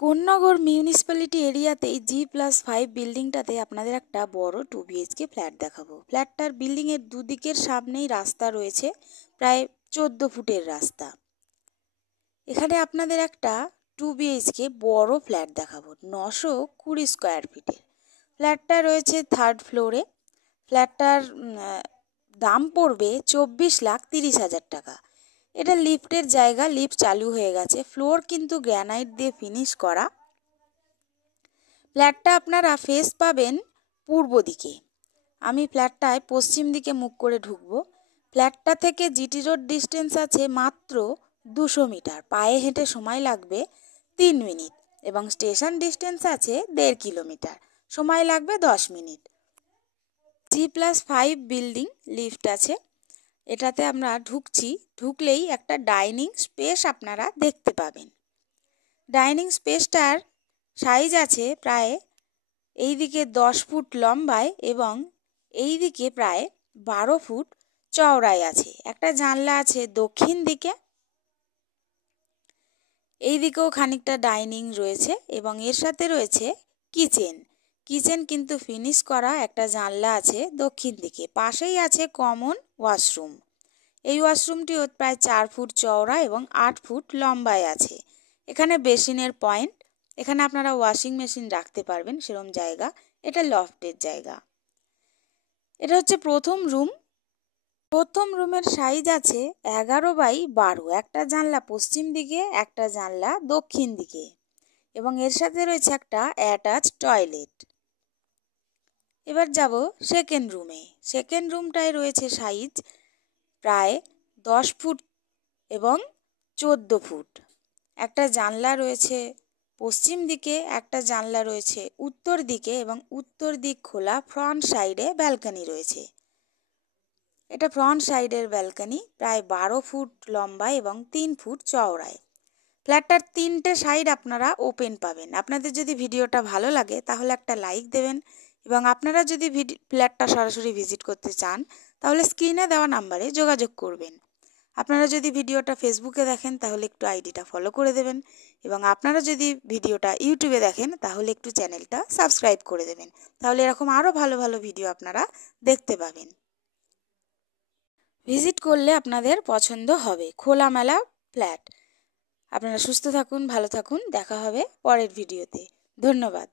Konnagar municipality এরিয়াতেই G+5 বিল্ডিংটাতে আপনাদের একটা বড় 2 BHK ফ্ল্যাট দেখাবো। ফ্ল্যাটটার বিল্ডিংয়ের দুদিকের সামনেই রাস্তা রয়েছে, প্রায় 14 ফুটের রাস্তা। এখানে আপনাদের একটা 2 BHK বড় ফ্ল্যাট দেখাবো, 920 স্কোয়ার ফিটের। ফ্ল্যাটটা রয়েছে 3rd ফ্লোরে। ফ্ল্যাটটার দাম পড়বে 24,30,000 টাকা। এটা লিফটের জায়গা, লিফট চালু হয়ে গেছে। ফ্লোর কিন্তু গ্রানাইট দিয়ে ফিনিশ করা। ফ্ল্যাটটা আপনারা ফেস পাবেন পূর্ব দিকে। আমি ফ্ল্যাটটায় পশ্চিম দিকে মুখ করে ঢুকবো। ফ্ল্যাটটা থেকে জিটি রোড ডিস্টেন্স আছে মাত্র 200 মিটার। পায়ে হেঁটে সময় লাগবে 3 মিনিট এবং স্টেশন ডিস্টেন্স আছে 1.5 কিলোমিটার, সময় লাগবে 10 মিনিট। G+5 বিল্ডিং, লিফট আছে। এটাতে আমরা ঢুকছি, ঢুকলেই একটা ডাইনিং স্পেস আপনারা দেখতে পাবেন। ডাইনিং স্পেসটার সাইজ আছে প্রায় এইদিকে 10 ফুট লম্বায় এবং এইদিকে প্রায় 12 ফুট চওড়ায় আছে। একটা জানলা আছে দক্ষিণ দিকে, এইদিকেও খানিকটা ডাইনিং রয়েছে এবং এর সাথে রয়েছে কিচেন। কিচেন কিন্তু ফিনিশ করা। একটা জানলা আছে দক্ষিণ দিকে, পাশেই আছে কমন ওয়াশরুম। এই ওয়াশরুমটিও প্রায় 4 ফুট চওড়া এবং 8 ফুট লম্বায় আছে। এখানে বেসিনের পয়েন্ট, এখানে আপনারা ওয়াশিং মেশিন রাখতে পারবেন সেরকম জায়গা। এটা লফটের জায়গা। এটা হচ্ছে প্রথম রুম। প্রথম রুমের সাইজ আছে 11x12। একটা জানলা পশ্চিম দিকে, একটা জানলা দক্ষিণ দিকে এবং এর সাথে রয়েছে একটা অ্যাটাচ টয়লেট। এবার যাব সেকেন্ড রুমে। সেকেন্ড রুমটায় রয়েছে সাইজ প্রায় 10 ফুট এবং 14 ফুট। একটা জানলা রয়েছে পশ্চিম দিকে, একটা জানলা রয়েছে উত্তর দিকে এবং উত্তর দিক খোলা। ফ্রন্ট সাইডে ব্যালকনি রয়েছে। এটা ফ্রন্ট সাইডের ব্যালকনি, প্রায় 12 ফুট লম্বা এবং 3 ফুট চওড়ায়। ফ্ল্যাটটার 3টে সাইড আপনারা ওপেন পাবেন। আপনাদের যদি ভিডিওটা ভালো লাগে তাহলে একটা লাইক দেবেন এবং আপনারা যদি ফ্ল্যাটটা সরাসরি ভিজিট করতে চান তাহলে স্ক্রিনে দেওয়া নাম্বারে যোগাযোগ করবেন। আপনারা যদি ভিডিওটা ফেসবুকে দেখেন তাহলে একটু আইডিটা ফলো করে দেবেন এবং আপনারা যদি ভিডিওটা ইউটিউবে দেখেন তাহলে একটু চ্যানেলটা সাবস্ক্রাইব করে দেবেন। তাহলে এরকম আরও ভালো ভালো ভিডিও আপনারা দেখতে পাবেন। ভিজিট করলে আপনাদের পছন্দ হবে। খোলামেলা ফ্ল্যাট। আপনারা সুস্থ থাকুন, ভালো থাকুন। দেখা হবে পরের ভিডিওতে। ধন্যবাদ।